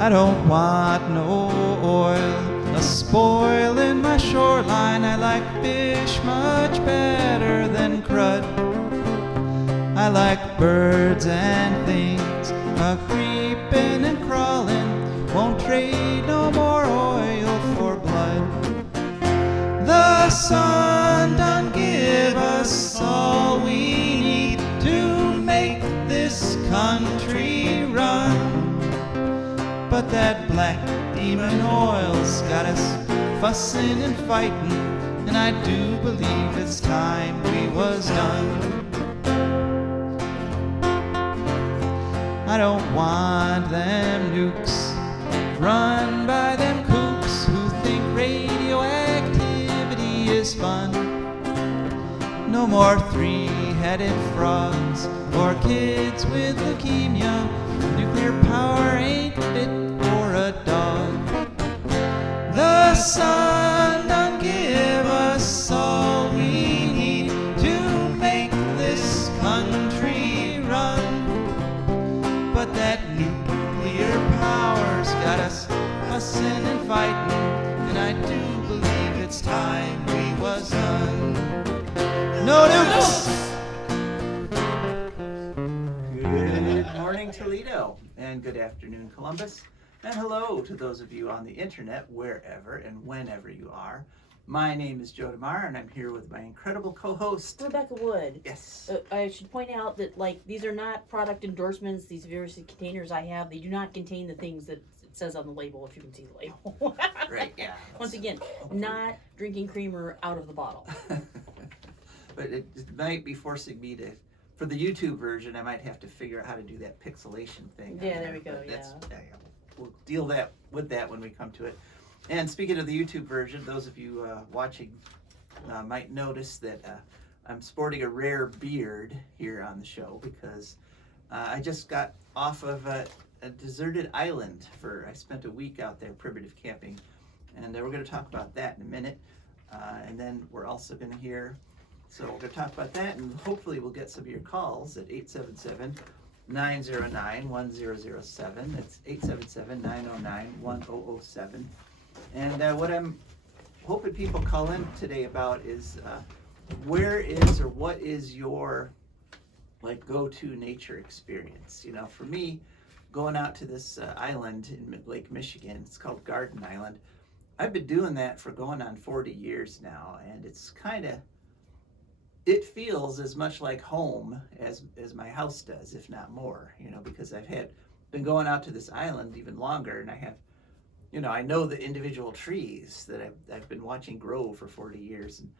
I don't want no oil, a spoiling my shoreline. I like fish much better than crud. I like birds and things, a creeping and crawling. Won't trade no more oil for blood. The sun done give us all we need to make this country run. But that black demon oil's got us fussing and fighting, and I do believe it's time we was done. I don't want them nukes run by them kooks who think radioactivity is fun. No more three-headed frogs or kids with leukemia. Nuclear power ain't fit for a dog. The sun done give us all we need to make this country run. But that nuclear power's got us fussing and fighting, and I do believe it's time we was done. No nukes! Good morning, Toledo, and good afternoon, Columbus, and hello to those of you on the internet, wherever and whenever you are. My name is Joe DeMare, and I'm here with my incredible co-host, Rebecca Wood. Yes. I should point out that, these are not product endorsements. These various containers I have, they do not contain the things that it says on the label, if you can see the label. Right, yeah. Once again, not drinking creamer out of the bottle. But it might be forcing me to, for the YouTube version, I might have to figure out how to do that pixelation thing. Yeah, there we go, yeah. We'll deal with that when we come to it. And speaking of the YouTube version, those of you watching might notice that I'm sporting a rare beard here on the show because I just got off of a deserted island I spent a week out there primitive camping. And we're going to talk about that in a minute. And then we're also going to hear, so we're going to talk about that, and hopefully we'll get some of your calls at 877-909-1007. That's 877-909-1007. And what I'm hoping people call in today about is where is or what is your go-to nature experience? You know, for me, going out to this island in Lake Michigan, it's called Garden Island. I've been doing that for going on 40 years now, and it's it feels as much like home as my house does, if not more, because I've been going out to this island even longer, and I have, I know the individual trees that I've been watching grow for 40 years. And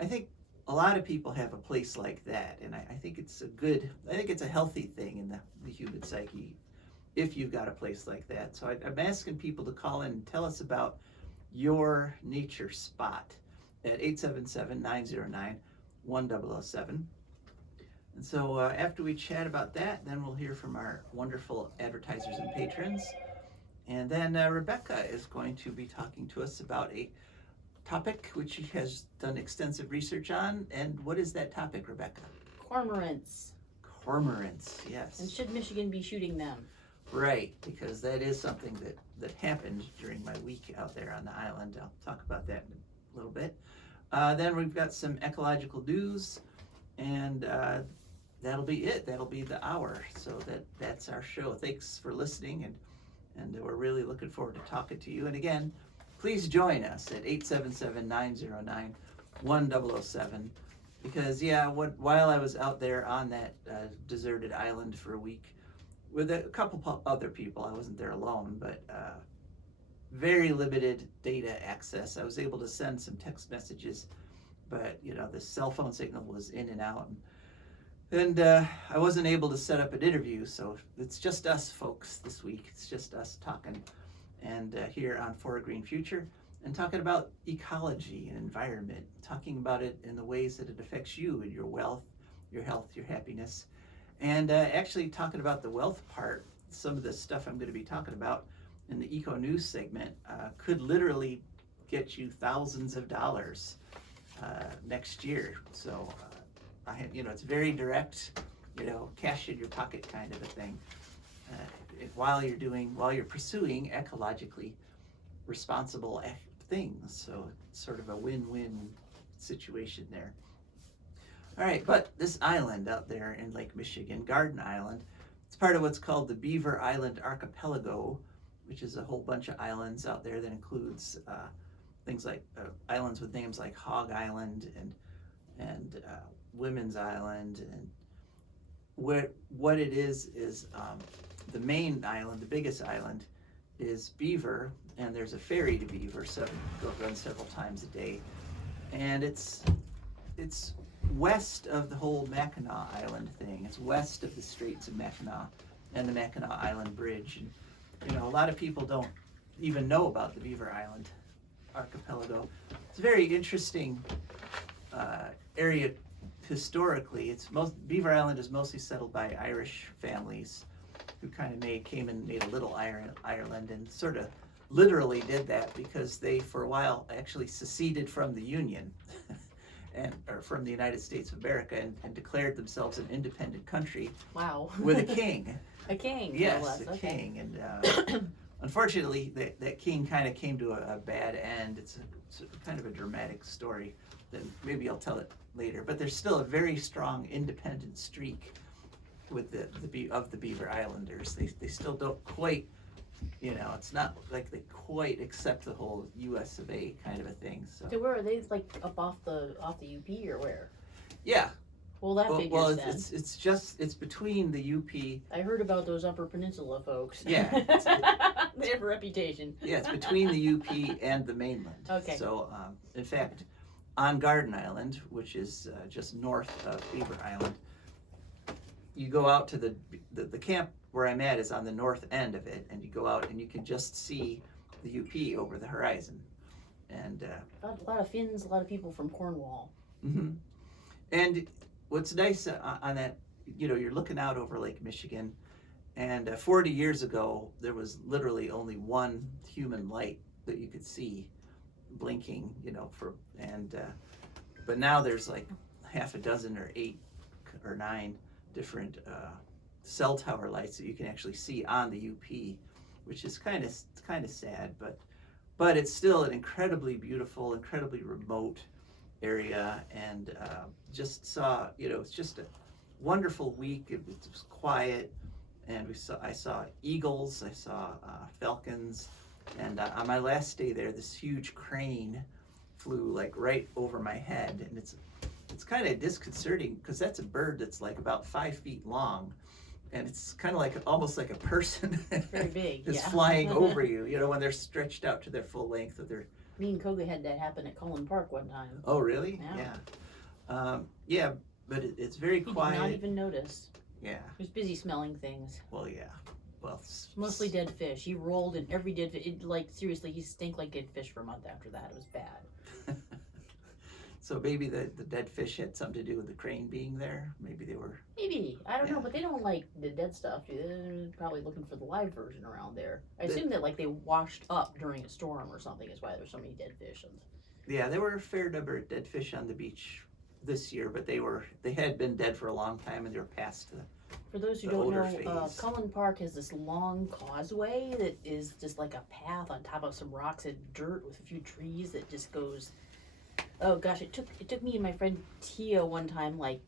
I think a lot of people have a place like that, and I think it's a healthy thing in the human psyche if you've got a place like that. So I'm asking people to call in and tell us about your nature spot at 877-909-1007. And so after we chat about that, then we'll hear from our wonderful advertisers and patrons. And then Rebecca is going to be talking to us about a topic which she has done extensive research on. And what is that topic, Rebecca? Cormorants. Cormorants, yes. And should Michigan be shooting them? Right, because that is something that happened during my week out there on the island. I'll talk about that in a little bit. Then we've got some ecological news, and that'll be it. That'll be the hour. So that's our show. Thanks for listening, and we're really looking forward to talking to you. And again, please join us at 877-909-1007. Because while I was out there on that deserted island for a week with a couple other people, I wasn't there alone, but very limited data access. I was able to send some text messages, but the cell phone signal was in and out, and I wasn't able to set up an interview. So it's just us folks this week. It's just us talking, and here on For a Green Future, and talking about ecology and environment, talking about it in the ways that it affects you and your wealth, your health, your happiness, and actually talking about the wealth part. Some of the stuff I'm going to be talking about in the Eco News segment could literally get you thousands of dollars next year. So it's very direct, cash in your pocket kind of a thing. while you're pursuing ecologically responsible things. So it's sort of a win-win situation there. All right, but this island out there in Lake Michigan, Garden Island, it's part of what's called the Beaver Island Archipelago, which is a whole bunch of islands out there that includes things like islands with names like Hog Island and Women's Island. And what it is the main island, the biggest island, is Beaver, and there's a ferry to Beaver, so it runs several times a day. And it's west of the whole Mackinac Island thing. It's west of the Straits of Mackinac and the Mackinac Island Bridge. And you know, a lot of people don't even know about the Beaver Island Archipelago. It's a very interesting area historically. Beaver Island is mostly settled by Irish families who kind of came and made a little Ireland, and sort of literally did that because they, for a while, actually seceded from the Union or from the United States of America and declared themselves an independent country. Wow. With a king. A king. Yes, a king. And unfortunately, that king kind of came to a bad end. It's kind of a dramatic story that maybe I'll tell it later. But there's still a very strong independent streak with the Beaver Islanders. They still don't quite, you know, it's not like they quite accept the whole U.S. of A. kind of a thing. So where are they, like up off the UP or where? Yeah. Well, that figures then. It's between the UP. I heard about those Upper Peninsula folks. Yeah. They have a reputation. Yeah, it's between the UP and the mainland. Okay. So, in fact, on Garden Island, which is just north of Beaver Island, you go out to the camp where I'm at is on the north end of it, and you go out and you can just see the UP over the horizon. And a lot of Finns, a lot of people from Cornwall. Mm-hmm. And what's nice on that, you know, you're looking out over Lake Michigan, and 40 years ago, there was literally only one human light that you could see blinking, you know, but now there's like half a dozen or 8 or 9 different cell tower lights that you can actually see on the UP, which is kind of sad, but it's still an incredibly beautiful, incredibly remote area. And just saw, you know, it's just a wonderful week. It was quiet, and I saw eagles, I saw falcons, and on my last day there, this huge crane flew like right over my head, and it's kind of disconcerting because that's a bird that's like about 5 feet long, and it's kind of like almost like a person. Very big. It's yeah. flying over you, you know, when they're stretched out to their full length of their. Me and Koga had that happen at Cullen Park one time. Oh, really? Yeah. Yeah, but it's very quiet. He did not even notice. Yeah. He was busy smelling things. Well, yeah. Well, mostly dead fish. He rolled in every dead fish. Like, seriously, he stank like dead fish for a month after that. It was bad. So maybe the dead fish had something to do with the crane being there. Maybe they were. Maybe. I don't know, but they don't like the dead stuff. They're probably looking for the live version around there. I assume that like they washed up during a storm or something is why there's so many dead fish. Yeah, there were a fair number of dead fish on the beach this year, but they had been dead for a long time, and they were past the. For those who don't know, Cullen Park has this long causeway that is just like a path on top of some rocks and dirt with a few trees that just goes. Oh gosh, it took me and my friend Tia one time like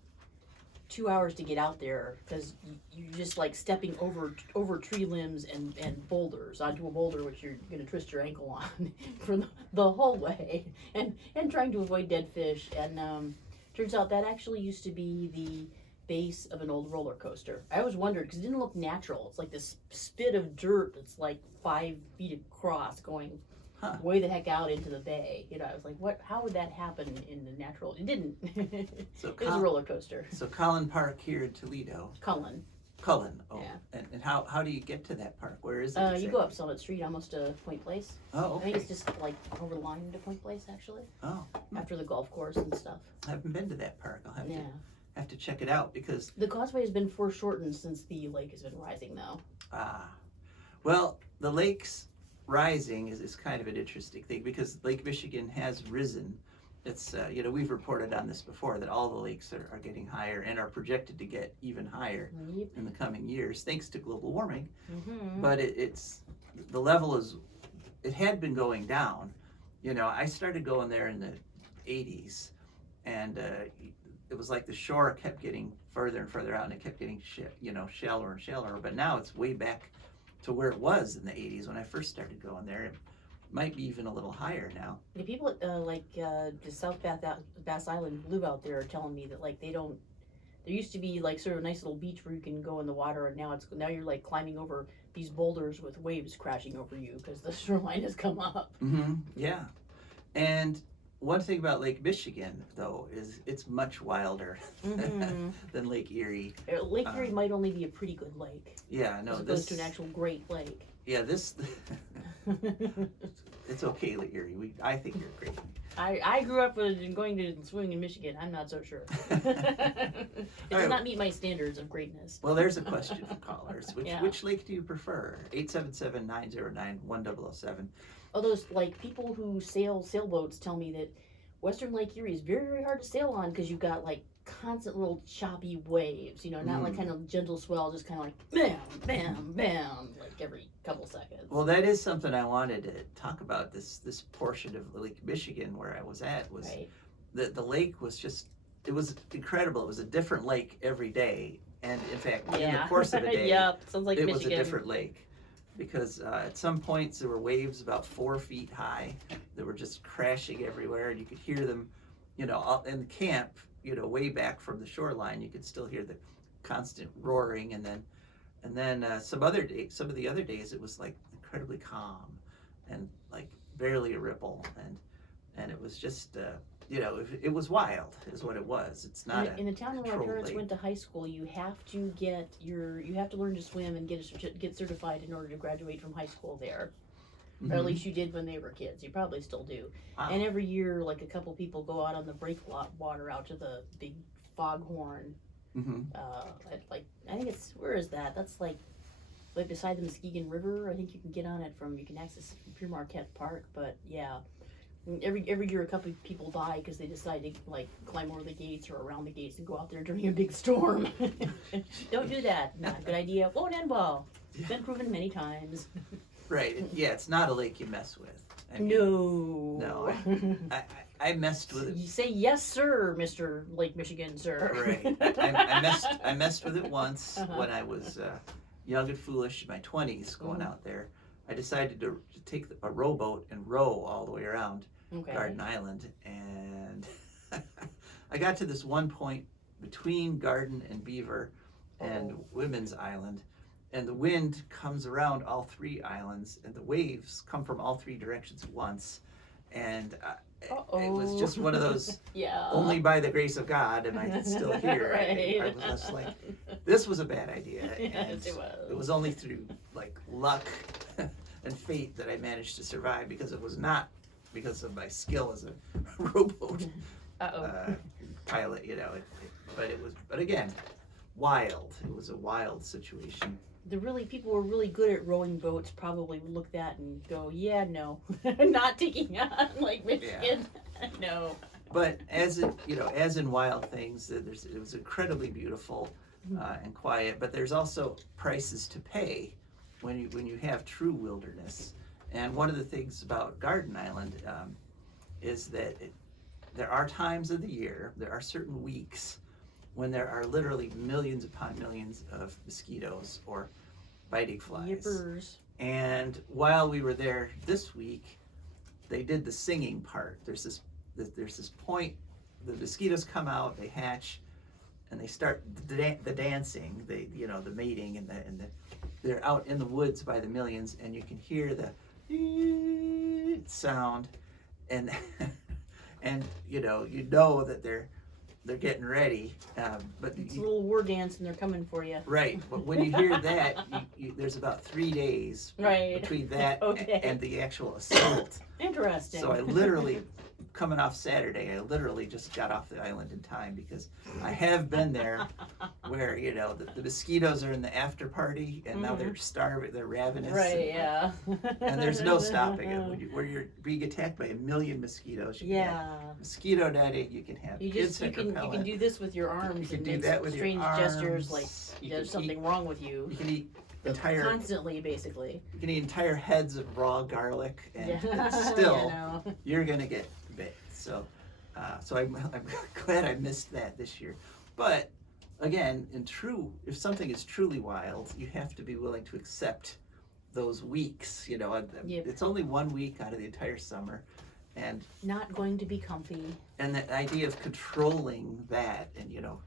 2 hours to get out there because you're just like stepping over tree limbs and boulders onto a boulder which you're gonna twist your ankle on for the whole way and trying to avoid dead fish. And turns out that actually used to be the base of an old roller coaster. I always wondered because it didn't look natural. It's like this spit of dirt that's like 5 feet across going way the heck out into the bay. You know, I was like, what? How would that happen in the natural? It didn't. So it was a roller coaster. So Cullen Park here in Toledo. Cullen. Oh. Yeah. And how do you get to that park? Where is it? You go up Summit Street almost to Point Place. Oh, okay. I think it's just like over the line to Point Place actually. Oh. After the golf course and stuff. I haven't been to that park. I'll have to check it out because the causeway has been foreshortened since the lake has been rising though. Well, the lake's rising is kind of an interesting thing because Lake Michigan has risen It's we've reported on this before that all the lakes are getting higher and are projected to get even higher Yep. in the coming years, thanks to global warming. Mm-hmm. But it's the level it had been going down. I started going there in the 80s, and it was like the shore kept getting further and further out, and it kept getting shallower and shallower. But now it's way back to where it was in the 80s when I first started going there. It might be even a little higher now. The people the South Bass Island live out there are telling me that like they don't. There used to be like sort of a nice little beach where you can go in the water, and now you're like climbing over these boulders with waves crashing over you because the shoreline has come up. Mm-hmm. Yeah, and one thing about Lake Michigan though is it's much wilder Mm-hmm. than Lake Erie. Lake Erie might only be a pretty good lake. Yeah, no, as opposed to an actual Great Lake. Yeah, this. It's okay, Lake Erie. I think you're great. I grew up going to swimming in Michigan. I'm not so sure. It does not meet my standards of greatness. Well, there's a question for callers. Yeah. Which lake do you prefer? 877-909-1007. Oh, those like people who sail sailboats tell me that Western Lake Erie is very, very hard to sail on because you've got like constant little choppy waves, not like kind of gentle swell, just kind of like bam, bam, bam, like every couple seconds. Well, that is something I wanted to talk about. This portion of Lake Michigan where I was at was Right. the lake was just, it was incredible. It was a different lake every day, and in fact, in the course of a day, Yep, sounds like it Michigan. was a different lake. Because at some points there were waves about 4 feet high that were just crashing everywhere, and you could hear them, out in the camp, way back from the shoreline. You could still hear the constant roaring, and then some of the other days it was like incredibly calm, and like barely a ripple, and it was just it was wild, is what it was. It's not in the town where my parents lake. went to high school. You have to learn to swim and get certified in order to graduate from high school there. Mm-hmm. Or at least you did when they were kids. You probably still do. Wow. And every year, like a couple people go out on the breakwater out to the big foghorn. Mm-hmm. I think it's, where is that? That's like beside the Muskegon River. I think you can get on it you can access it from Pure Marquette Park. But yeah, every year a couple of people die because they decide to like climb over the gates or around the gates and go out there during a big storm. Don't do that. Not a good idea. Won't end well. It's been proven many times. Right. Yeah, it's not a lake you mess with. No. I messed with it. You say yes, sir, Mr. Lake Michigan, sir. Right. I messed with it once when I was young and foolish in my 20s going out there. I decided to take a rowboat and row all the way around Garden Island, and I got to this one point between Garden and Beaver and Women's Island, and the wind comes around all 3 islands, and the waves come from all 3 directions at once, and it was just one of those, only by the grace of God am I still here. Right. I was just like, this was a bad idea. Yes, And it was. It was only through like luck and fate that I managed to survive, because it was not because of my skill as a rowboat pilot, but again, wild. It was a wild situation. People who are really good at rowing boats probably would look at that and go, yeah, no, not taking on Lake Michigan. No. But as in wild things, it was incredibly beautiful and quiet. But there's also prices to pay when you have true wilderness. And one of the things about Garden Island is that there are times of the year, there are certain weeks when there are literally millions upon millions of mosquitoes or biting flies. Yippers. And while we were there this week, they did the singing part. There's this point, the mosquitoes come out, they hatch, and they start the dancing, the mating, and they're out in the woods by the millions, and you can hear the sound, and you know that they're getting ready, but It's a little war dance and they're coming for you. right. But when you hear that, there's about 3 days Right. between that Okay. and the actual assault. Interesting. So I literally coming off Saturday, I literally just got off the island in time because I have been there where, you know, the mosquitoes are in the after party and now they're starving, they're ravenous. Right, yeah. And there's no stopping it. Where you're being attacked by a million mosquitoes, you can have mosquito netting, you can have you can do this with your arms. You can and do make that with your strange arms. gestures like there's something wrong with you. You can eat entire constantly, basically. You can eat entire heads of raw garlic, and Yeah. still Yeah, I know. you're gonna get bit. So, I'm glad I missed that this year. But again, if something is truly wild, you have to be willing to accept those weeks. You know, it's only 1 week out of the entire summer, and not going to be comfy. And the idea of controlling that, and you know,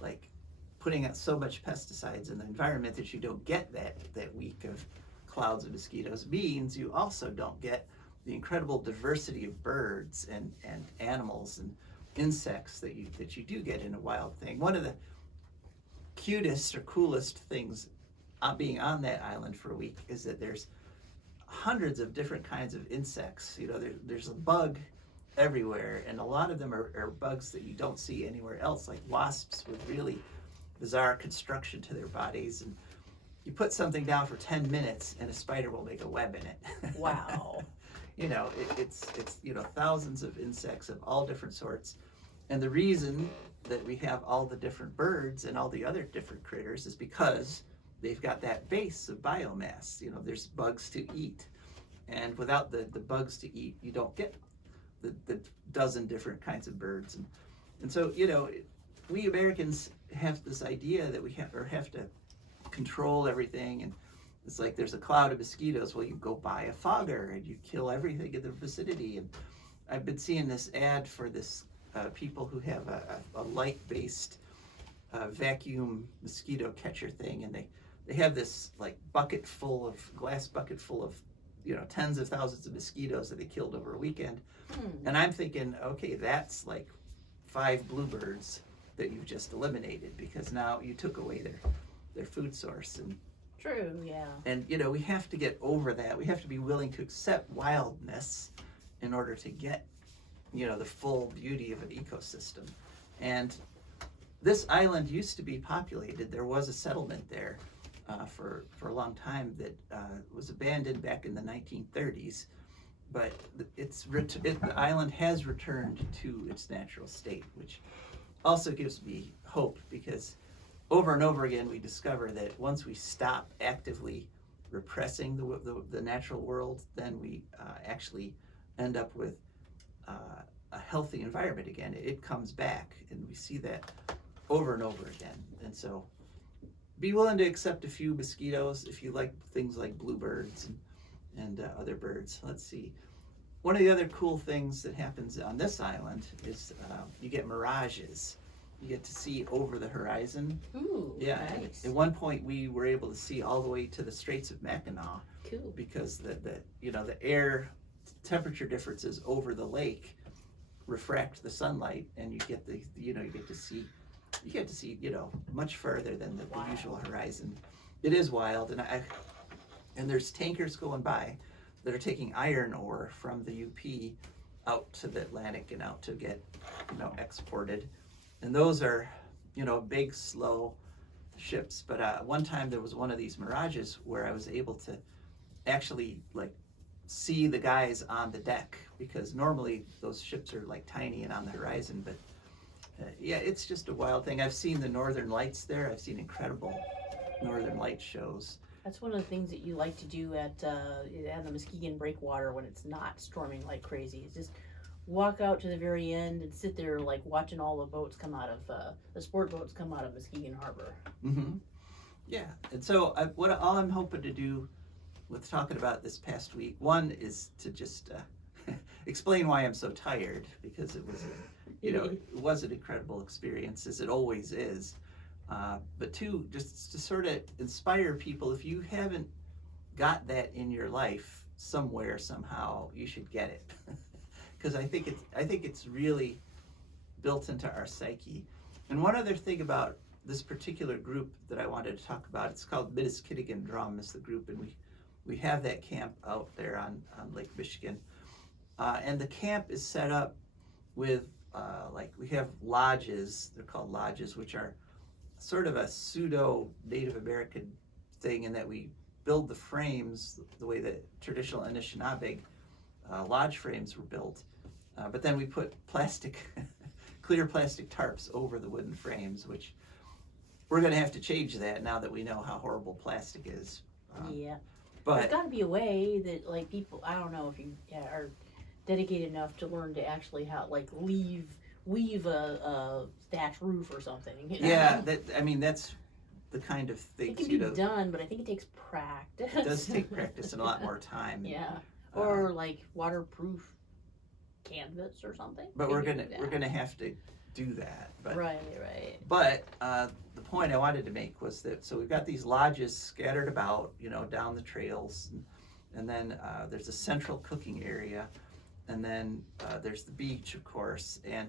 like putting out so much pesticides in the environment that you don't get that week of clouds of mosquitoes means you also don't get the incredible diversity of birds and animals and insects that you do get in a wild thing. One of the cutest or coolest things being on that island for a week is that there's hundreds of different kinds of insects. You know, there's a bug everywhere, and a lot of them are bugs that you don't see anywhere else, like wasps with really bizarre construction to their bodies. And you put something down for 10 minutes and a spider will make a web in it. Wow. You know, it's you know, thousands of insects of all different sorts. And the reason that we have all the different birds and all the other different critters is because they've got that base of biomass. You know, there's bugs to eat. And without the bugs to eat, you don't get the dozen different kinds of birds. And so, you know, we Americans have this idea that we have to control everything, and it's like there's a cloud of mosquitoes. Well, you go buy a fogger and you kill everything in the vicinity. And I've been seeing this ad for this people who have a light-based vacuum mosquito catcher thing, and they have this like glass bucket full of, you know, tens of thousands of mosquitoes that they killed over a weekend. And I'm thinking, okay, that's like 5 bluebirds that you've just eliminated because now you took away their food source. And true, yeah. And you know, we have to get over that. We have to be willing to accept wildness in order to get, you know, the full beauty of an ecosystem. And this island used to be populated. There was a settlement there for a long time that was abandoned back in the 1930s. But the island has returned to its natural state, which also gives me hope, because over and over again we discover that once we stop actively repressing the natural world, then we actually end up with a healthy environment again. It comes back, and we see that over and over again. And so be willing to accept a few mosquitoes if you like things like bluebirds and other birds. Let's see. One of the other cool things that happens on this island is you get mirages. You get to see over the horizon. Ooh, yeah. Nice. At one point, we were able to see all the way to the Straits of Mackinac. Cool. Because the air temperature differences over the lake refract the sunlight, and you get to see much further than the usual horizon. It is wild, and there's tankers going by that are taking iron ore from the UP out to the Atlantic and out to get, exported. And those are, big, slow ships. But one time there was one of these mirages where I was able to actually see the guys on the deck, because normally those ships are tiny and on the horizon. But it's just a wild thing. I've seen the Northern Lights there. I've seen incredible Northern Light shows. That's one of the things that you like to do at the Muskegon Breakwater when it's not storming like crazy. Is just walk out to the very end and sit there watching all the boats come out of the sport boats come out of Muskegon Harbor. Mm-hmm. Yeah, and so all I'm hoping to do with talking about this past week, one is to just explain why I'm so tired, because it was it was an incredible experience, as it always is. But two, just to sort of inspire people. If you haven't got that in your life somewhere, somehow, you should get it. Because I think it's really built into our psyche. And one other thing about this particular group that I wanted to talk about, it's called Midiskittigan Drum is the group, and we have that camp out there on Lake Michigan. And the camp is set up with like we have lodges. They're called lodges, which are sort of a pseudo Native American thing in that we build the frames the way that traditional Anishinaabe lodge frames were built, but then we put clear plastic tarps over the wooden frames, which we're going to have to change that now that we know how horrible plastic is. Yeah. But there's got to be a way that like people, I don't know if you are dedicated enough to learn to actually weave a thatch roof or something. You know? yeah, that's the kind of things, it can be done, but I think it takes practice. It does take practice and a lot more time. Yeah, or like waterproof canvas or something. But we're gonna have to do that. But, right. But the point I wanted to make was that so we've got these lodges scattered about, down the trails, and then there's a central cooking area, and then there's the beach, of course, and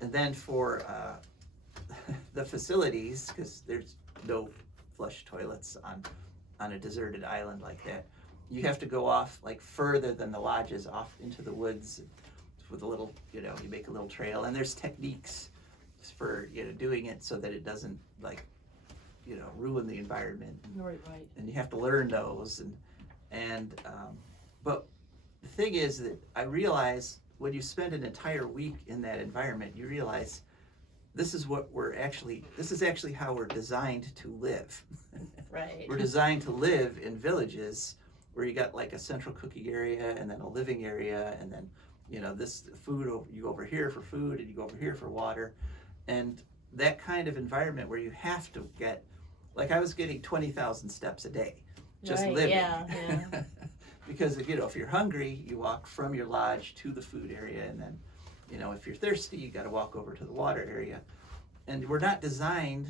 then for the facilities, because there's no flush toilets on a deserted island like that, you have to go off like further than the lodges, off into the woods with a little, you make a little trail, and there's techniques for doing it so that it doesn't ruin the environment. Right. And you have to learn those, but the thing is that I realize when you spend an entire week in that environment, you realize this is actually how we're designed to live. Right. We're designed to live in villages where you got like a central cooking area and then a living area, and then this food, you go over here for food and you go over here for water, and that kind of environment where you have to get, like I was getting 20,000 steps a day just living. Yeah. Because if you're hungry, you walk from your lodge to the food area, and then if you're thirsty, you got to walk over to the water area. And we're not designed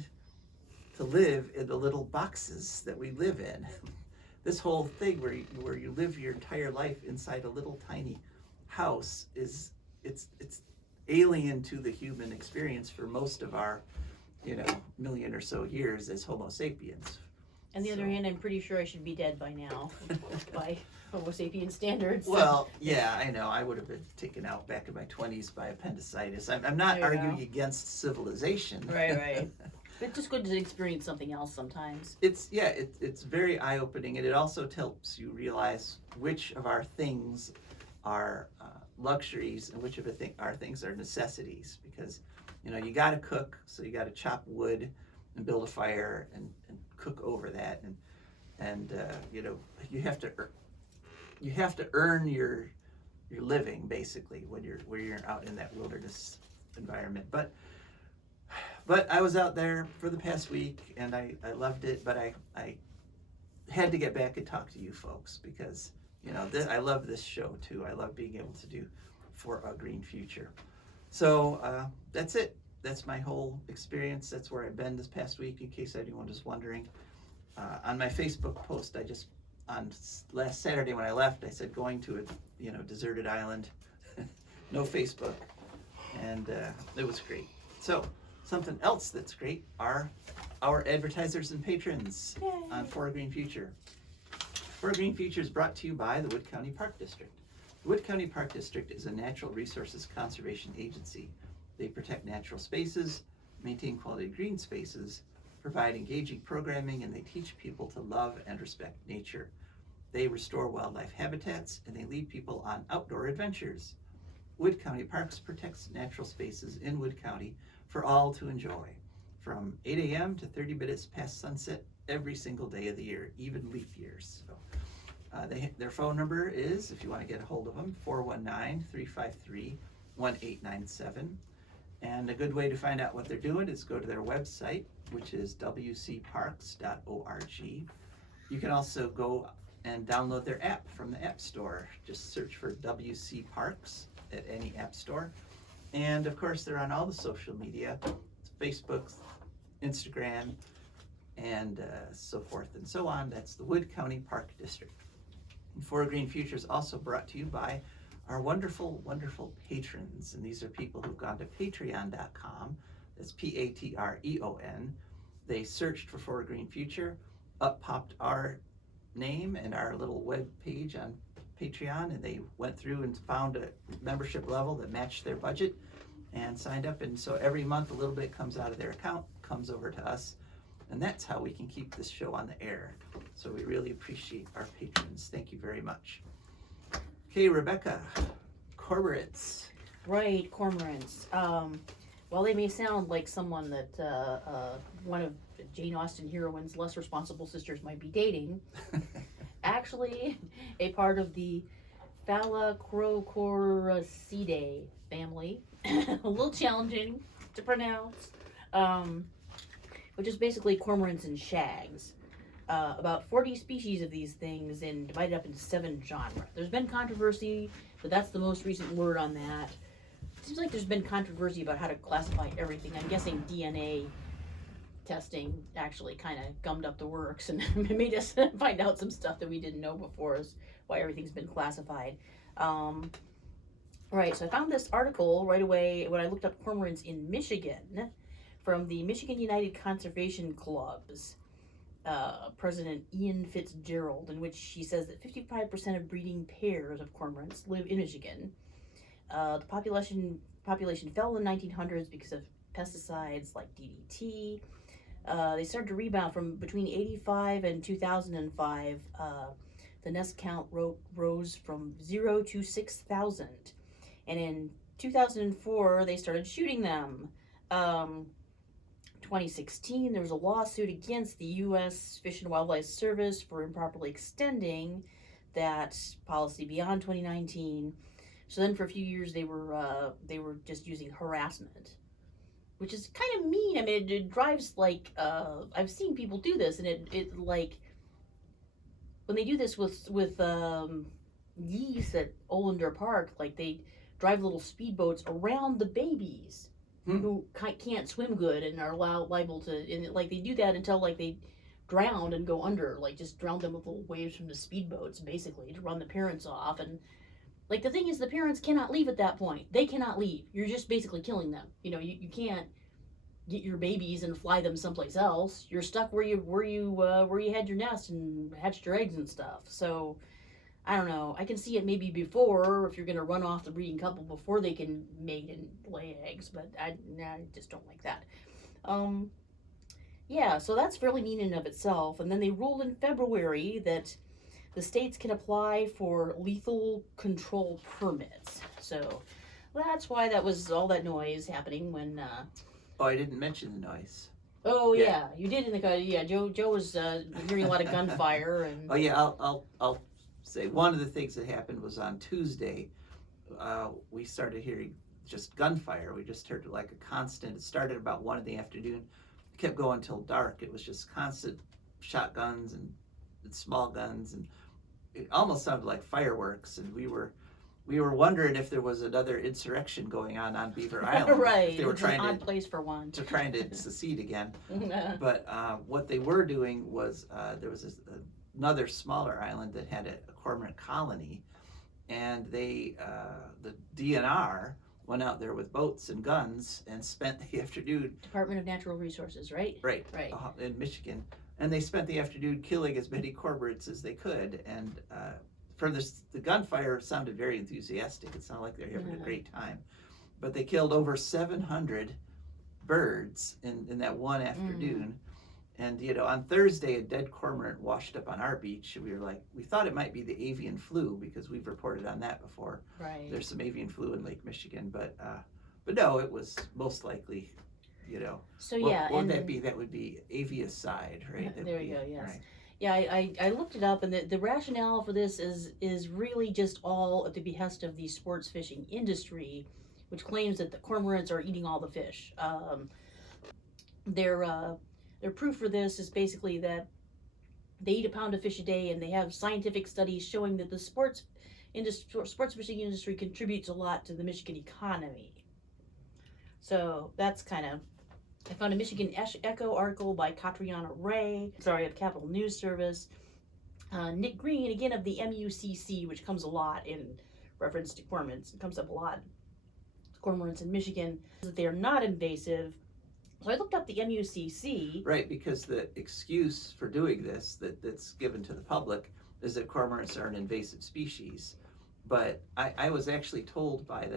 to live in the little boxes that we live in. This whole thing where you live your entire life inside a little tiny house it's alien to the human experience for most of our million or so years as Homo sapiens. On the other hand, I'm pretty sure I should be dead by now, by Homo sapien standards. Well, yeah, I know. I would have been taken out back in my 20s by appendicitis. I'm not arguing against civilization. Right. It's just good to experience something else sometimes. It's very eye-opening, and it also helps you realize which of our things are luxuries and which of our things are necessities. Because you got to cook, so you got to chop wood and build a fire and cook over that, and you have to earn your living basically when you're out in that wilderness environment. But I was out there for the past week and I loved it, but I had to get back and talk to you folks because I love this show too. I love being able to do For a Green Future. So that's it. That's my whole experience. That's where I've been this past week, in case anyone was wondering. On my Facebook post, on last Saturday when I left, I said going to a deserted island, no Facebook, and it was great. So something else that's great are our advertisers and patrons. Yay. On For a Green Future. For a Green Future is brought to you by the Wood County Park District. The Wood County Park District is a natural resources conservation agency. They protect natural spaces, maintain quality green spaces, provide engaging programming, and they teach people to love and respect nature. They restore wildlife habitats, and they lead people on outdoor adventures. Wood County Parks protects natural spaces in Wood County for all to enjoy, from 8 a.m. to 30 minutes past sunset every single day of the year, even leap years. So, their phone number is, if you want to get a hold of them, 419-353-1897. And a good way to find out what they're doing is go to their website, which is wcparks.org. You can also go and download their app from the App Store. Just search for WC Parks at any app store. And of course, they're on all the social media, Facebook, Instagram, and so forth and so on. That's the Wood County Park District. And For a Green Future is also brought to you by our wonderful, wonderful patrons. And these are people who've gone to patreon.com. That's Patreon. They searched for a Green Future. Up popped our name and our little web page on Patreon, and they went through and found a membership level that matched their budget and signed up. And so every month a little bit comes out of their account, comes over to us, and that's how we can keep this show on the air. So we really appreciate our patrons. Thank you very much. Okay, Rebecca, cormorants. Right, cormorants. While they may sound like someone that one of Jane Austen heroine's less responsible sisters might be dating, actually a part of the Phalacrocoracidae family, a little challenging to pronounce, which is basically cormorants and shags. About 40 species of these things and divided up into 7 genera. There's been controversy, but that's the most recent word on that. It seems like there's been controversy about how to classify everything. I'm guessing DNA testing actually kind of gummed up the works and made us find out some stuff that we didn't know before, is why everything's been classified. Right, so I found this article right away when I looked up cormorants in Michigan from the Michigan United Conservation Club's President Ian Fitzgerald, in which he says that 55% of breeding pairs of cormorants live in Michigan. The population fell in the 1900s because of pesticides like DDT. They started to rebound from between 85 and 2005. The nest count rose from 0 to 6,000. And in 2004, they started shooting them. 2016, there was a lawsuit against the U.S. Fish and Wildlife Service for improperly extending that policy beyond 2019. So then for a few years, they were just using harassment, which is kind of mean. I mean, it drives like, I've seen people do this, and it like, when they do this with geese at Olander Park, like they drive little speedboats around the babies who can't swim good and are liable to, and like they do that until like they drown and go under, like just drown them with little waves from the speedboats, basically, to run the parents off. And like the thing is, the parents cannot leave at that point. They cannot leave. You're just basically killing them. You know, you can't get your babies and fly them someplace else. You're stuck where you had your nest and hatched your eggs and stuff. So I don't know. I can see it maybe before, if you're going to run off the breeding couple before they can mate and lay eggs, but I just don't like that. Yeah, so that's fairly mean in and of itself. And then they ruled in February that the states can apply for lethal control permits. So that's why that was all that noise happening when... Oh, I didn't mention the noise. Oh, yeah, you did in the... Yeah, Joe was hearing a lot of gunfire. And... Oh, yeah, I'll say one of the things that happened was on Tuesday, we started hearing just gunfire. We just heard like a constant. It started about 1 in the afternoon, kept going until dark. It was just constant shotguns and small guns, and it almost sounded like fireworks. And we were wondering if there was another insurrection going on Beaver Island. Right, if they were trying an odd place for one. trying to secede again. But what they were doing was there was another smaller island that had a cormorant colony, and they the DNR went out there with boats and guns and spent the afternoon. Department of Natural Resources, right? Right. In Michigan, and they spent the afternoon killing as many cormorants as they could. And from this, the gunfire sounded very enthusiastic. It sounded like they were having a great time. But they killed over 700 birds in that one afternoon. And, you know, on Thursday, a dead cormorant washed up on our beach. And we were like, we thought it might be the avian flu because we've reported on that before. Right. There's some avian flu in Lake Michigan, but no, it was most likely, you know. So yeah, what would that be? That would be aviicide, right? There you go. Yes. Right. Yeah, I looked it up, and the rationale for this is really just all at the behest of the sports fishing industry, which claims that the cormorants are eating all the fish. Their proof for this is basically that they eat a pound of fish a day, and they have scientific studies showing that the sports fishing industry contributes a lot to the Michigan economy. So that's kind of... I found a Michigan Echo article by Katriana Ray, of Capital News Service. Nick Green, again of the MUCC, which comes a lot in reference to cormorants. It comes up a lot. Cormorants in Michigan, that they are not invasive. So I looked up the MUCC. Right, because the excuse for doing this that's given to the public is that cormorants are an invasive species. But I was actually told by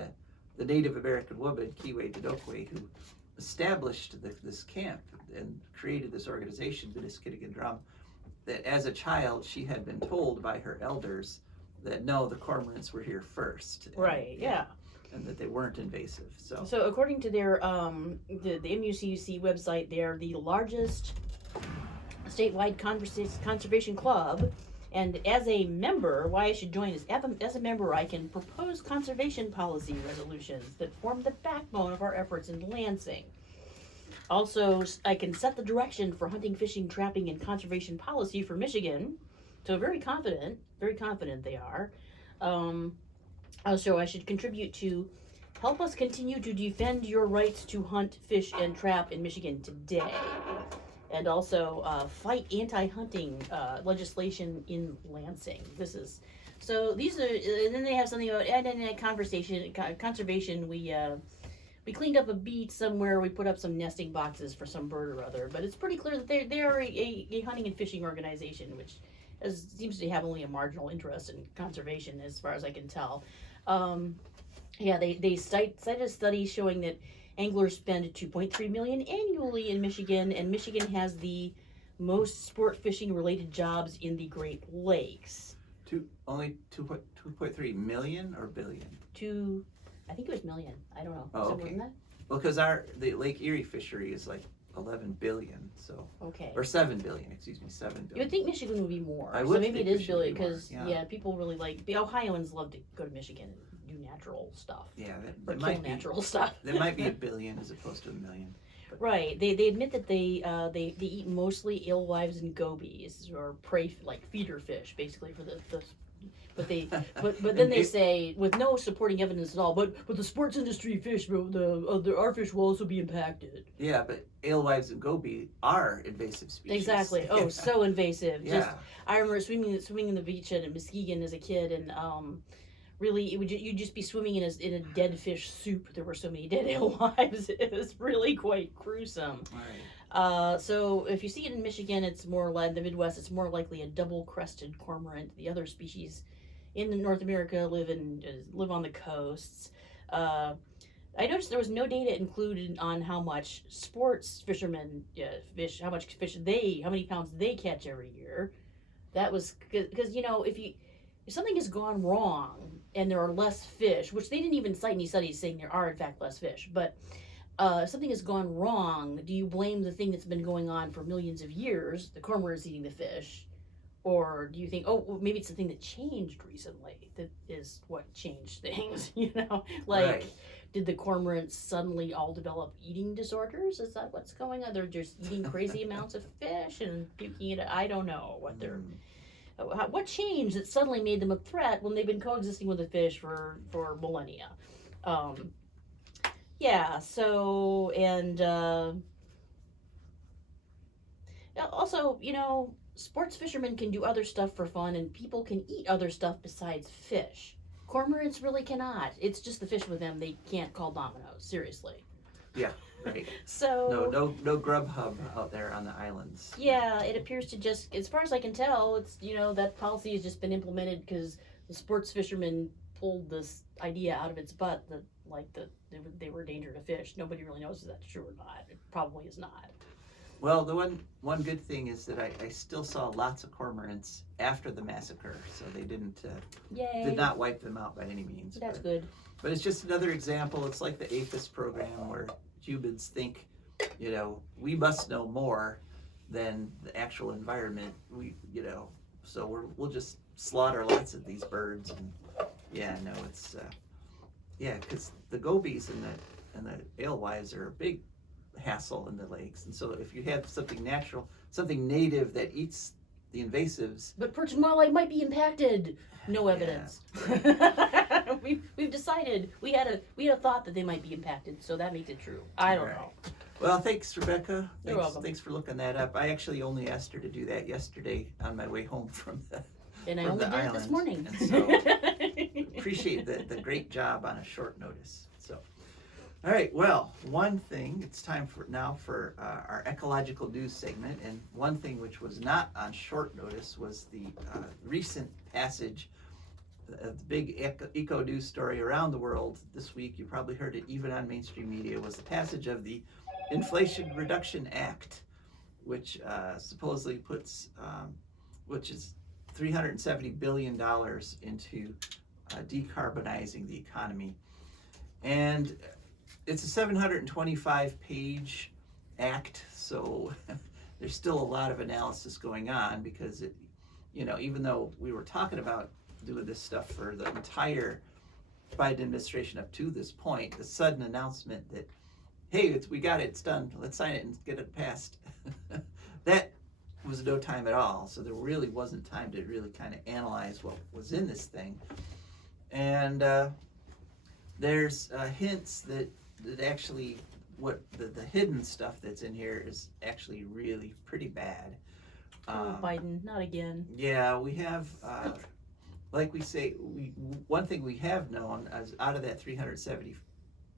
the Native American woman, Kiwe Dodokwe, who established this camp and created this organization, Biniskitigan Drum, that as a child she had been told by her elders that no, the cormorants were here first. Right, yeah. And that they weren't invasive. So according to their the MUCC website, they're the largest statewide conservation club. And as a member, why I should join is as a member, I can propose conservation policy resolutions that form the backbone of our efforts in Lansing. Also, I can set the direction for hunting, fishing, trapping, and conservation policy for Michigan. So very confident they are. Also, I should contribute to help us continue to defend your rights to hunt, fish, and trap in Michigan today. And also fight anti-hunting legislation in Lansing. These are, and then they have something about conservation. We cleaned up a beach somewhere. We put up some nesting boxes for some bird or other. But it's pretty clear that they are a hunting and fishing organization, which seems to have only a marginal interest in conservation, as far as I can tell. They cited a study showing that anglers spend $2.3 million annually in Michigan, and Michigan has the most sport fishing related jobs in the Great Lakes. Only 2.3 million or billion? I think it was million. I don't know. Oh, Is it okay. more than that? Well, because the Lake Erie fishery is like 11 billion, so Okay. or 7 billion. Excuse me, 7 billion. You would think Michigan would be more. I would so maybe think it is Michigan would billion be more, because yeah. people really like the Ohioans love to go to Michigan and do natural stuff. Yeah, Or that kill might be natural stuff. There might be a billion as opposed to a million. But. Right. They admit that they eat mostly alewives and gobies, or prey, like feeder fish, basically for the but then they say with no supporting evidence at all. But the sports industry fish, our fish will also be impacted. Yeah, but alewives and goby are invasive species. Exactly. Oh, so invasive. Yeah. Just I remember swimming in the beach at Muskegon as a kid, and really you'd just be swimming in a dead fish soup. There were so many dead alewives. It was really quite gruesome. Right. So if you see it in Michigan, it's more like the Midwest. It's more likely a double-crested cormorant. The other species in North America live on the coasts. I noticed there was no data included on how much sports fishermen fish, how many pounds they catch every year. That was because if something has gone wrong and there are less fish, which they didn't even cite any studies saying there are in fact less fish, but if something has gone wrong, do you blame the thing that's been going on for millions of years, the cormorants eating the fish? Or do you think, maybe it's the thing that changed recently that is what changed things, Right. Did the cormorants suddenly all develop eating disorders? Is that what's going on? They're just eating crazy amounts of fish and puking it. I don't know what changed that suddenly made them a threat when they've been coexisting with the fish for millennia. Also, sports fishermen can do other stuff for fun, and people can eat other stuff besides fish. Cormorants really cannot. It's just the fish with them. They can't call dominoes. Seriously. Yeah. Right. So No grub hub out there on the islands. yeah, it appears to just, as far as I can tell, it's that policy has just been implemented because the sports fishermen pulled this idea out of its butt that they were a danger to fish. Nobody really knows if that's true or not. It probably is not. Well, the one good thing is that I still saw lots of cormorants after the massacre, so they did not wipe them out by any means. That's good. But it's just another example. It's like the APHIS program where humans think, we must know more than the actual environment. So we'll just slaughter lots of these birds, and because the gobies and the alewives are a big hassle in the lakes, and so if you have something natural, something native that eats the invasives, but perch and walleye might be impacted. No evidence. Yeah. We've decided we had a thought that they might be impacted, so that makes it true. I don't know. Well, thanks, Rebecca. You're welcome. Thanks for looking that up. I actually only asked her to do that yesterday on my way home from the And I from only the did it island. this morning. And so appreciate the great job on a short notice. All right, well, one thing, it's time for our ecological news segment, and one thing which was not on short notice was the recent passage, the big eco news story around the world this week. You probably heard it even on mainstream media, was the passage of the Inflation Reduction Act, which supposedly puts, which is $370 billion into decarbonizing the economy. And it's a 725-page act, so there's still a lot of analysis going on because it, even though we were talking about doing this stuff for the entire Biden administration up to this point, the sudden announcement that, hey, we got it, it's done, let's sign it and get it passed, that was no time at all. So there really wasn't time to really kind of analyze what was in this thing. And there's hints that actually what the hidden stuff that's in here is actually really pretty bad. Biden, not again. Yeah, we have, like we say, one thing we have known is out of that 370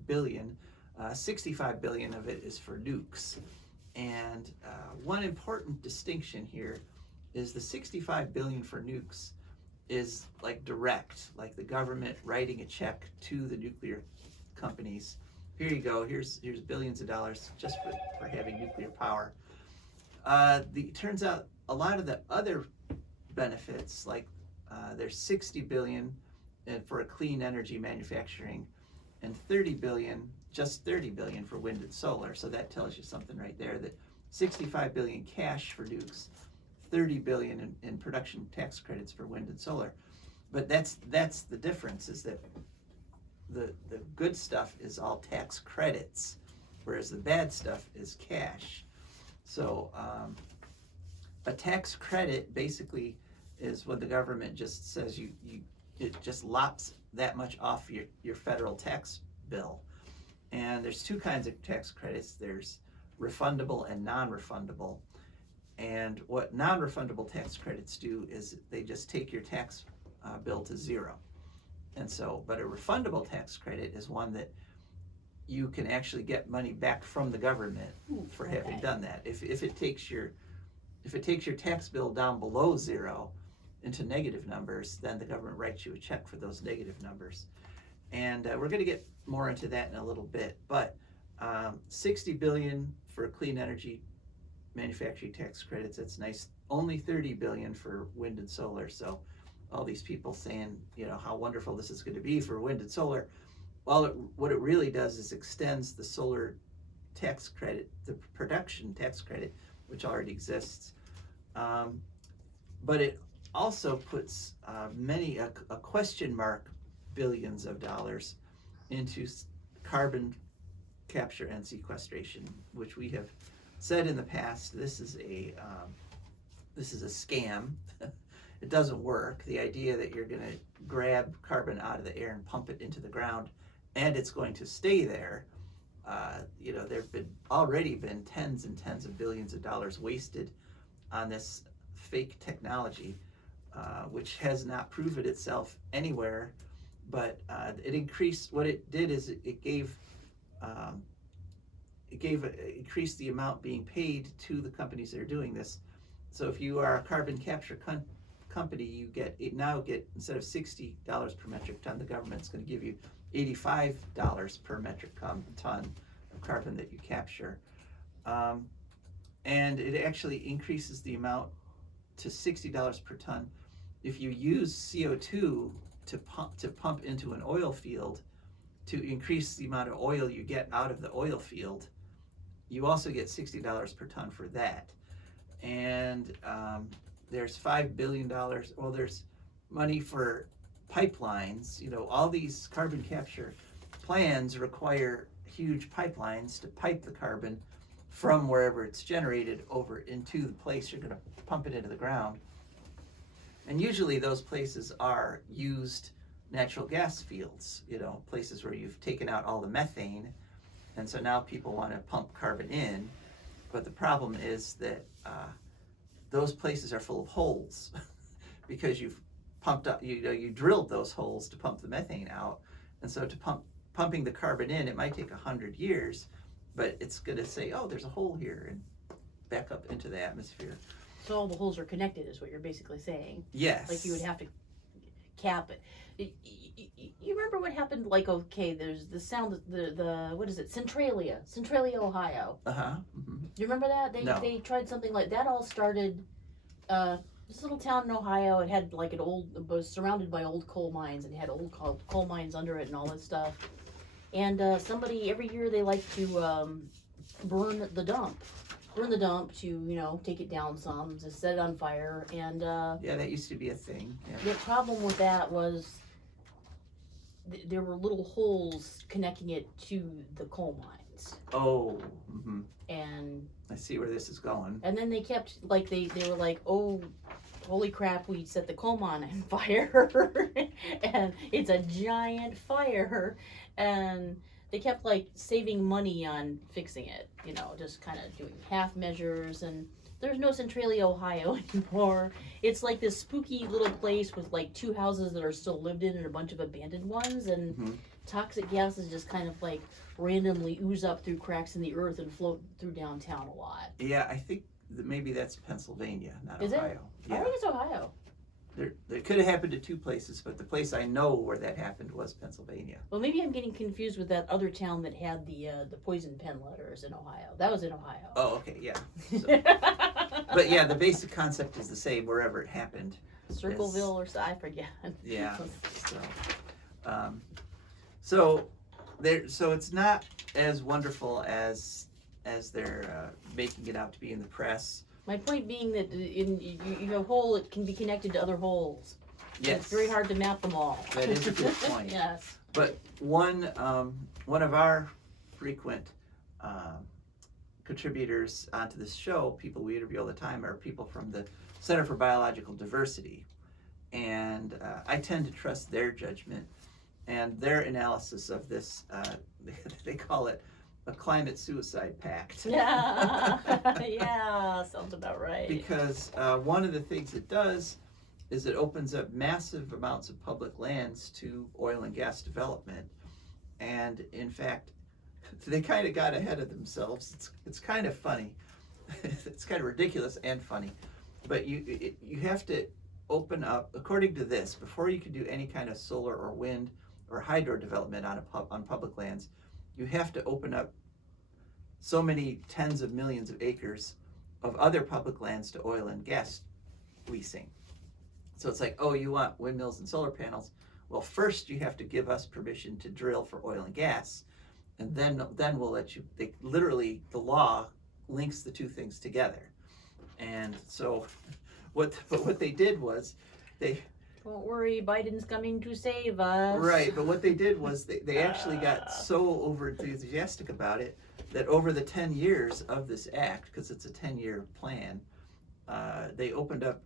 billion, 65 billion of it is for nukes. And one important distinction here is the 65 billion for nukes is like direct, like the government writing a check to the nuclear companies. Here you go, here's billions of dollars just for having nuclear power. It turns out a lot of the other benefits, like there's 60 billion for a clean energy manufacturing and 30 billion, just 30 billion for wind and solar. So that tells you something right there, that 65 billion cash for nukes, 30 billion in production tax credits for wind and solar. But that's the difference, is that the good stuff is all tax credits, whereas the bad stuff is cash. So a tax credit basically is when the government just says it just lops that much off your federal tax bill. And there's two kinds of tax credits. There's refundable and non-refundable. And what non-refundable tax credits do is they just take your tax bill to zero. And so, but a refundable tax credit is one that you can actually get money back from the government for having done that. If it takes your tax bill down below zero into negative numbers, then the government writes you a check for those negative numbers. And we're going to get more into that in a little bit. But 60 billion for clean energy manufacturing tax credits, that's nice. Only 30 billion for wind and solar. So all these people saying, how wonderful this is going to be for wind and solar. Well, what it really does is extends the solar tax credit, the production tax credit, which already exists. But it also puts many a question mark billions of dollars into carbon capture and sequestration, which we have said in the past, this is a scam. It doesn't work. The idea that you're going to grab carbon out of the air and pump it into the ground and it's going to stay there. There have already been tens and tens of billions of dollars wasted on this fake technology, which has not proven itself anywhere. But it increased. What it did is it increased the amount being paid to the companies that are doing this. So if you are a carbon capture company, you get instead of $60 per metric ton, the government's going to give you $85 per metric ton of carbon that you capture, and it actually increases the amount to $60 per ton if you use CO2 to pump into an oil field to increase the amount of oil you get out of the oil field. You also get $60 per ton for that. And there's $5 billion, well, there's money for pipelines. All these carbon capture plans require huge pipelines to pipe the carbon from wherever it's generated over into the place you're going to pump it into the ground. And usually those places are used natural gas fields, places where you've taken out all the methane. And so now people want to pump carbon in. But the problem is that those places are full of holes because you've pumped up, you drilled those holes to pump the methane out. And so to pump pumping the carbon in, it might take 100 years, but it's going to say, oh, there's a hole here, and back up into the atmosphere. So all the holes are connected, is what you're basically saying. Yes. Like you would have to cap it. You remember what happened? Like, okay, there's the sound, the what is it? Centralia, Ohio. Mm-hmm. Do you remember that? They tried something like that. All started. This little town in Ohio. It had like it was surrounded by old coal mines, and it had old coal mines under it and all that stuff. And somebody every year they like to burn the dump to take it down some, to set it on fire. And yeah, that used to be a thing. Yeah. The problem with that was there were little holes connecting it to the coal mines. Oh. Mm-hmm. And I see where this is going. And then they kept like they were like, oh, holy crap, we set the coal mine on fire, and it's a giant fire, and they kept like saving money on fixing it, just kind of doing half measures. And there's no Centralia, Ohio anymore. It's like this spooky little place with like 2 houses that are still lived in and a bunch of abandoned ones, and toxic gases just kind of like randomly ooze up through cracks in the earth and float through downtown a lot. Yeah, I think that maybe that's Pennsylvania, not Is Ohio. It? Yeah. I think it's Ohio. There could have happened to 2 places, but the place I know where that happened was Pennsylvania. Well, maybe I'm getting confused with that other town that had the poison pen letters in Ohio. That was in Ohio. Oh, okay, yeah. So, but yeah, the basic concept is the same wherever it happened. Circleville or so, I forget. Yeah. So it's not as wonderful as they're making it out to be in the press. My point being that you have a hole, it can be connected to other holes. Yes. It's very hard to map them all. That is a good point. Yes. But one of our frequent contributors onto this show, people we interview all the time, are people from the Center for Biological Diversity. And I tend to trust their judgment and their analysis of this. They call it a climate suicide pact. Yeah, yeah, sounds about right. Because one of the things it does is it opens up massive amounts of public lands to oil and gas development. And in fact, they kind of got ahead of themselves. It's kind of funny. It's kind of ridiculous and funny. But you have to open up, according to this, before you can do any kind of solar or wind or hydro development on public lands, you have to open up so many tens of millions of acres of other public lands to oil and gas leasing. So it's like, oh, you want windmills and solar panels? Well, first you have to give us permission to drill for oil and gas, and then we'll let you. The law links the 2 things together. And so what they did was they... Don't worry, Biden's coming to save us. Right, but what they did was they actually got so over enthusiastic about it that over the 10 years of this act, because it's a 10-year plan, they opened up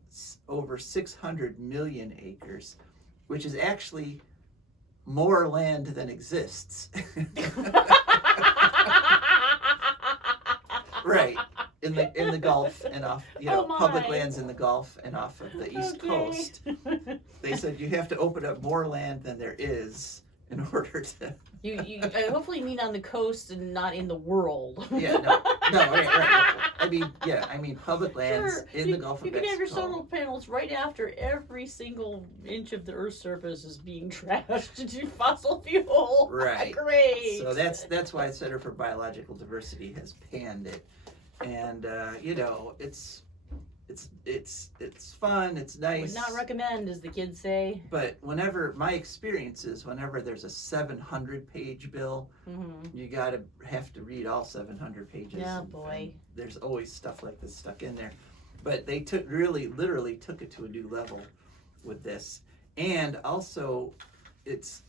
over 600 million acres, which is actually more land than exists. Right. In the Gulf and off, public lands in the Gulf and off of the East Coast. They said you have to open up more land than there is in order to. You hopefully mean on the coast and not in the world. Yeah, no, right. I mean public lands in the Gulf of Mexico. You can have your solar panels right after every single inch of the Earth's surface is being trashed to fossil fuel. Right. Great. So that's why the Center for Biological Diversity has panned it. And it's fun, it's nice. Would not recommend, as the kids say. But my experience is whenever there's a 700-page bill, you have to read all 700 pages. Yeah, boy. And there's always stuff like this stuck in there. But they literally took it to a new level with this. And also, it's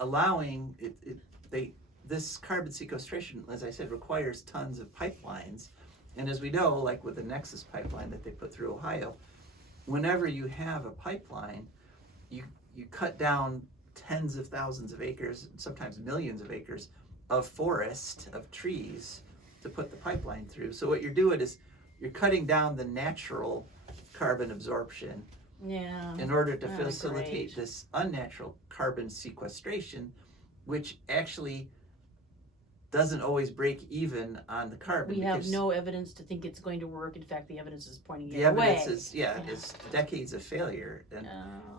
allowing this carbon sequestration, as I said, requires tons of pipelines. And as we know, like with the Nexus pipeline that they put through Ohio, whenever you have a pipeline, you cut down tens of thousands of acres, sometimes millions of acres of forest, of trees to put the pipeline through. So what you're doing is you're cutting down the natural carbon absorption in order to facilitate this unnatural carbon sequestration. which actually doesn't always break even on the carbon. We have no evidence to think it's going to work. In fact, the evidence is pointing the it away. evidence is it's decades of failure,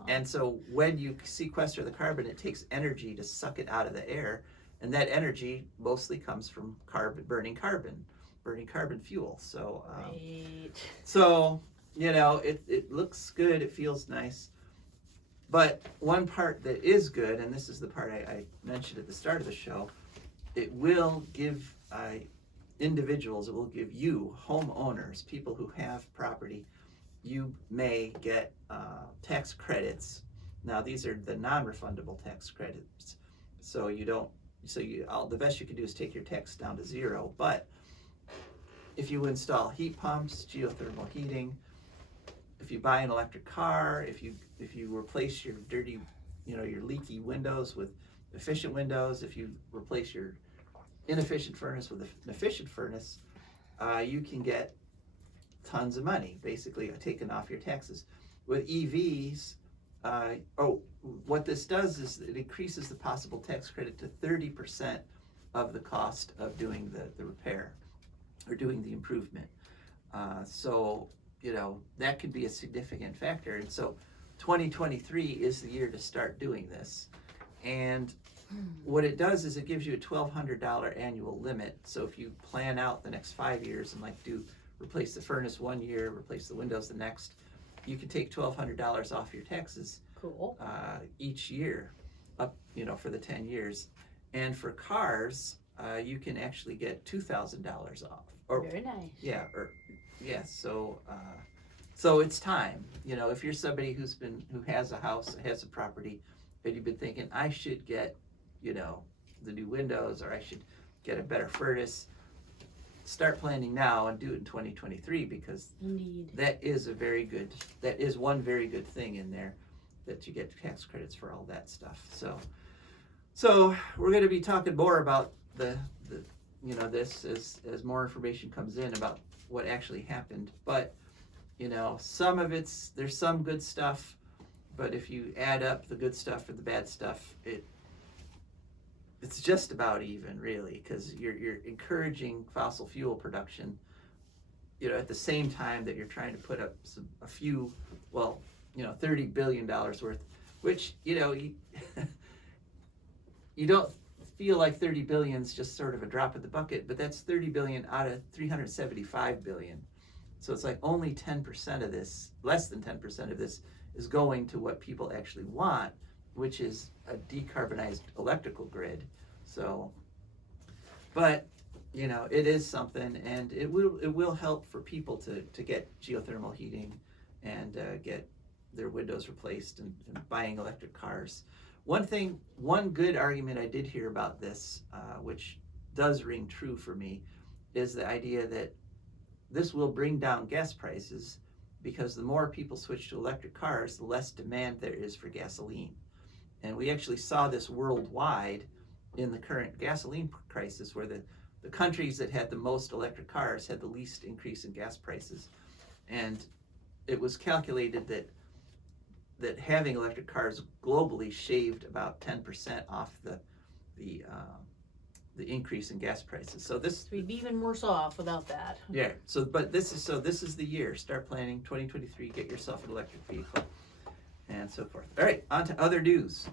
and so when you sequester the carbon, it takes energy to suck it out of the air, and that energy mostly comes from burning carbon fuel. So so it looks good, it feels nice, but one part that is good, and this is the part I mentioned at the start of the show, it will give individuals, it will give you, homeowners, people who have property, you may get tax credits. Now these are the non-refundable tax credits, so the best you can do is take your tax down to zero. But if you install heat pumps, geothermal heating, if you buy an electric car, if you replace your dirty, your leaky windows with efficient windows, if you replace your inefficient furnace with an efficient furnace, you can get tons of money, basically taken off your taxes. With EVs, what this does is it increases the possible tax credit to 30% of the cost of doing the repair or doing the improvement. So that could be a significant factor. And so 2023 is the year to start doing this. And what it does is it gives you a $1,200 annual limit. So if you plan out the next 5 years and replace the furnace 1 year, replace the windows the next, you can take $1,200 off your taxes. Cool. Each year, up for the 10 years. And for cars, you can actually get $2,000 off. Very nice. So it's time. If you're somebody who has a house, has a property, and you've been thinking, I should get the new windows, or I should get a better furnace, start planning now and do it in 2023, because Indeed. that is one very good thing in there, that you get tax credits for all that stuff. So we're going to be talking more about this as more information comes in about what actually happened. But some of there's some good stuff, but if you add up the good stuff or the bad stuff, it's just about even, really, because you're encouraging fossil fuel production, at the same time that you're trying to put up $30 billion worth, which you don't feel like 30 billion is just sort of a drop in the bucket, but that's 30 billion out of 375 billion. So it's like only 10% of this, less than 10% of this, is going to what people actually want, which is a decarbonized electrical grid. So, but it is something, and it will help for people to get geothermal heating and get their windows replaced and buying electric cars. One good argument I did hear about this, which does ring true for me, is the idea that this will bring down gas prices, because the more people switch to electric cars, the less demand there is for gasoline. And we actually saw this worldwide in the current gasoline crisis, where the countries that had the most electric cars had the least increase in gas prices. And it was calculated that having electric cars globally shaved about 10% off the increase in gas prices. So we'd be even worse off without that. Yeah. This is the year. Start planning 2023. Get yourself an electric vehicle, and so forth. All right, on to other news.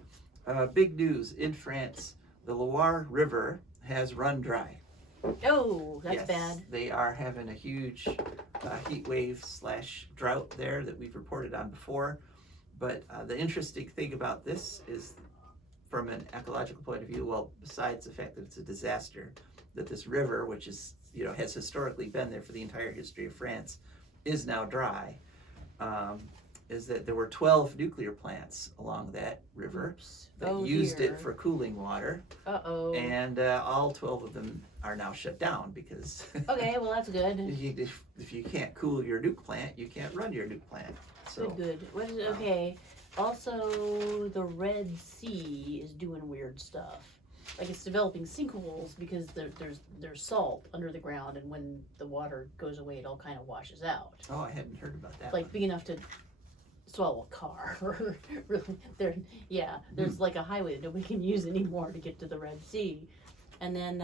Big news in France: the Loire River has run dry. Oh, that's yes, bad. They are having a huge heat wave / drought there that we've reported on before. But the interesting thing about this is, from an ecological point of view, well, besides the fact that it's a disaster, that this river, which is, has historically been there for the entire history of France, is now dry, is that there were 12 nuclear plants along that river that used it for cooling water. Uh-oh. And all 12 of them are now shut down, because okay, well, that's good. if you can't cool your nuke plant, you can't run your nuke plant. So, good. Okay. Also, the Red Sea is doing weird stuff. Like, it's developing sinkholes because there's salt under the ground, and when the water goes away, it all kind of washes out. Oh, I hadn't heard about that. Like, big enough to swallow a car. Really, there's like a highway that nobody can use anymore to get to the Red Sea. And then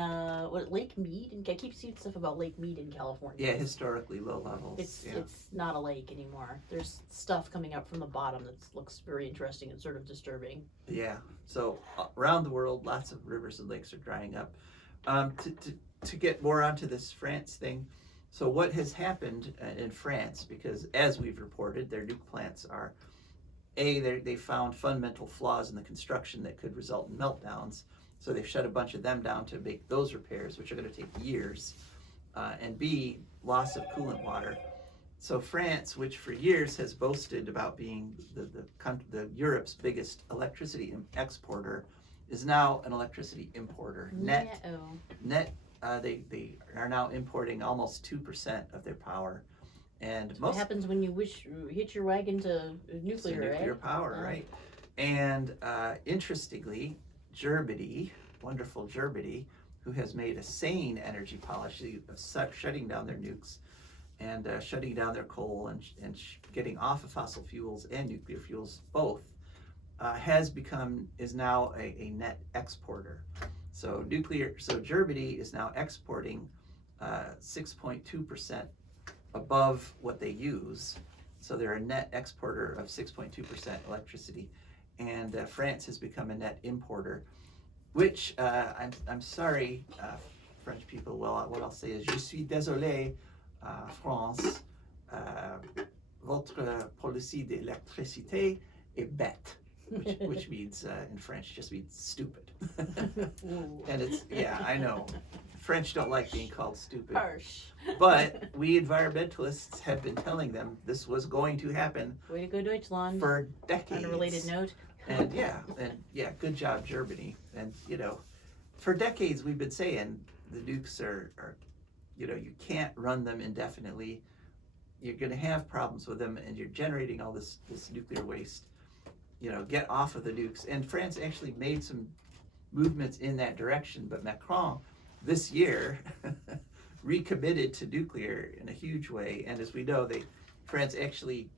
Lake Mead, and I keep seeing stuff about Lake Mead in California. Yeah, historically low levels. It's not a lake anymore. There's stuff coming up from the bottom that looks very interesting and sort of disturbing. Yeah. So around the world, lots of rivers and lakes are drying up. To get more onto this France thing, so what has happened in France, because as we've reported, their nuke plants are, they found fundamental flaws in the construction that could result in meltdowns. So they've shut a bunch of them down to make those repairs, which are going to take years. And B, loss of coolant water. So France, which for years has boasted about being the Europe's biggest electricity exporter, is now an electricity importer. Net, they are now importing almost 2% of their power. And what happens when you hitch your wagon to nuclear power, right? And interestingly, Germany, wonderful Germany, who has made a sane energy policy of shutting down their nukes and shutting down their coal and getting off of fossil fuels and nuclear fuels both, is now a net exporter. So Germany is now exporting 6.2% above what they use. So they're a net exporter of 6.2% electricity. And France has become a net importer, which I'm sorry, French people. Well, what I'll say is, je suis désolé, France. Votre policy d'électricité est bête, which means in French just means stupid. And it's I know, French don't like being called stupid. Harsh. But we environmentalists have been telling them this was going to happen. Way to go, Deutschland. For decades. On a related note. And good job, Germany. And for decades we've been saying the nukes are you can't run them indefinitely. You're going to have problems with them, and you're generating all this nuclear waste. Get off of the nukes. And France actually made some movements in that direction, but Macron this year recommitted to nuclear in a huge way. And as we know, France actually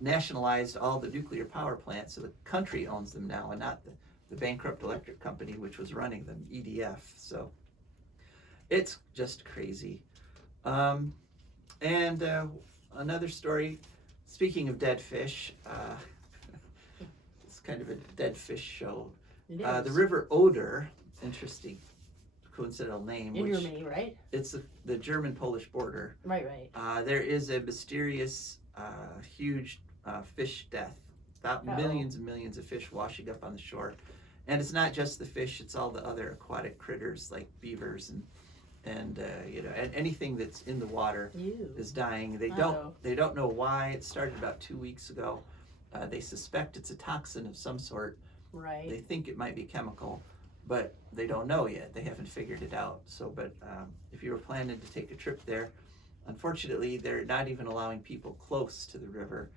nationalized all the nuclear power plants, so the country owns them now, and not the bankrupt electric company which was running them, EDF. So it's just crazy. And another story, speaking of dead fish, it's kind of a dead fish show. The River Oder, interesting coincidental name. In Germany, right? It's the German-Polish border. Right. There is a mysterious, huge fish death. About millions and millions of fish washing up on the shore. And it's not just the fish, it's all the other aquatic critters like beavers and anything that's in the water is dying. They don't know why. It started about 2 weeks ago. They suspect it's a toxin of some sort. Right. They think it might be chemical, but they don't know yet. They haven't figured it out. So, but if you were planning to take a trip there, unfortunately, they're not even allowing people close to the river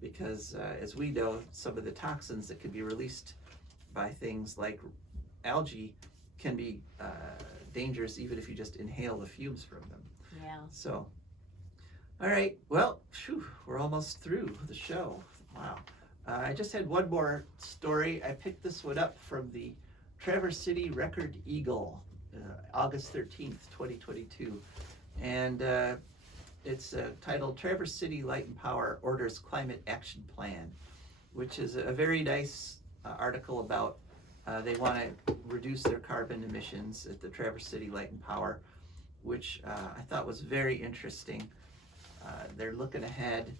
because, as we know, some of the toxins that can be released by things like algae can be dangerous even if you just inhale the fumes from them. Yeah. So, all right. Well, we're almost through the show. Wow. I just had one more story. I picked this one up from the Traverse City Record Eagle, August 13th, 2022. And it's titled Traverse City Light and Power Orders Climate Action Plan, which is a very nice article about they want to reduce their carbon emissions at the Traverse City Light and Power, which I thought was very interesting. They're looking ahead.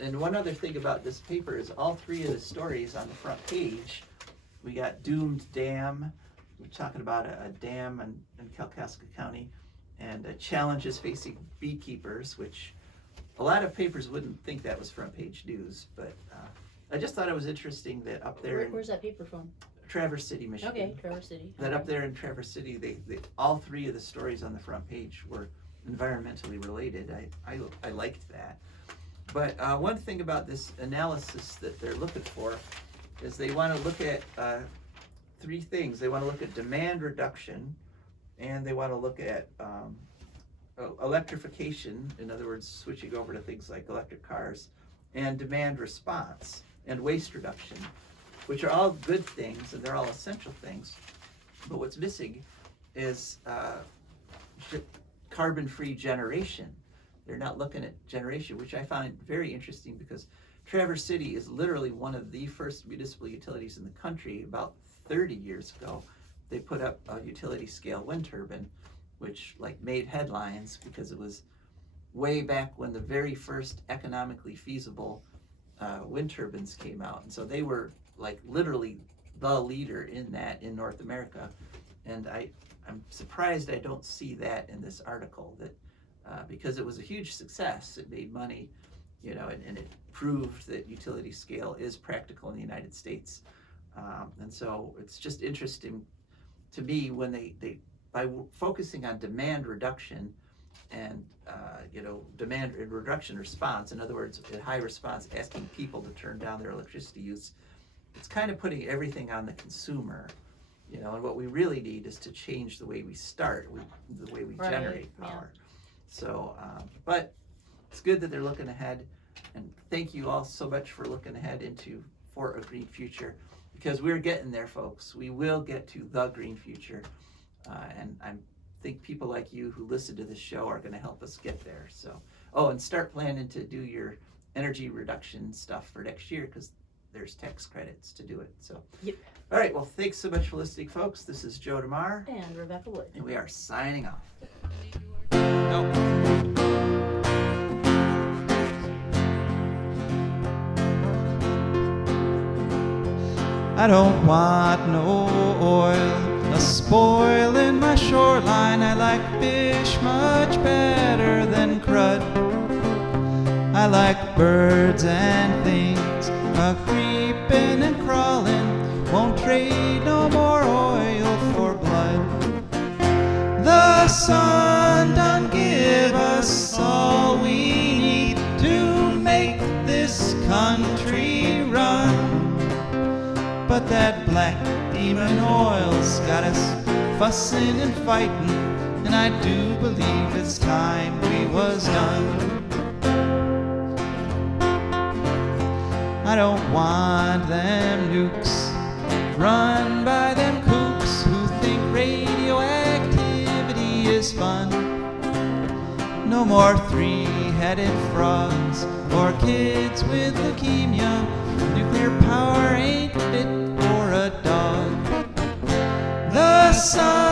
And one other thing about this paper is all three of the stories on the front page. We got Doomed Dam. We're talking about a dam in Kalkaska County, and challenges facing beekeepers, which a lot of papers wouldn't think that was front page news, but I just thought it was interesting that up there. Where's that paper from? Traverse City, Michigan. Okay, Traverse City. That up there in Traverse City, they all three of the stories on the front page were environmentally related. I liked that. But one thing about this analysis that they're looking for is they want to look at three things. They want to look at demand reduction, and they want to look at electrification, in other words, switching over to things like electric cars, and demand response and waste reduction, which are all good things and they're all essential things. But what's missing is carbon-free generation. They're not looking at generation, which I find very interesting because Traverse City is literally one of the first municipal utilities in the country. About 30 years ago, they put up a utility scale wind turbine, which like made headlines because it was way back when the very first economically feasible wind turbines came out. And so they were like literally the leader in that in North America. And I'm surprised I don't see that in this article, that because it was a huge success, it made money, you know, and it proved that utility scale is practical in the United States. And so it's just interesting to me when they by focusing on demand reduction and demand reduction response, in other words, at high response, asking people to turn down their electricity use, it's kind of putting everything on the consumer, you know, and what we really need is to change the way we start, the way we generate power. Yeah. So, but it's good that they're looking ahead, and thank you all so much for looking ahead for a green future, because we're getting there, folks. We will get to the green future, and I think people like you who listen to this show are going to help us get there. So, and start planning to do your energy reduction stuff for next year, because there's tax credits to do it. So, yep. All right, well, thanks so much for listening, folks. This is Joe DeMare. And Rebecca Wood. And we are signing off. I don't want no oil, a spoiling my shoreline. I like fish much better than crud. I like birds and things a-creeping and crawling. Won't trade no more oil for blood. The sun done give us all we need to make this country run. But that black demon oil's got us fussing and fighting, and I do believe it's time we was done. I don't want them nukes run by them kooks who think radioactivity is fun. No more three-headed frogs or kids with leukemia. Nuclear power ain't fit for a dog. The sun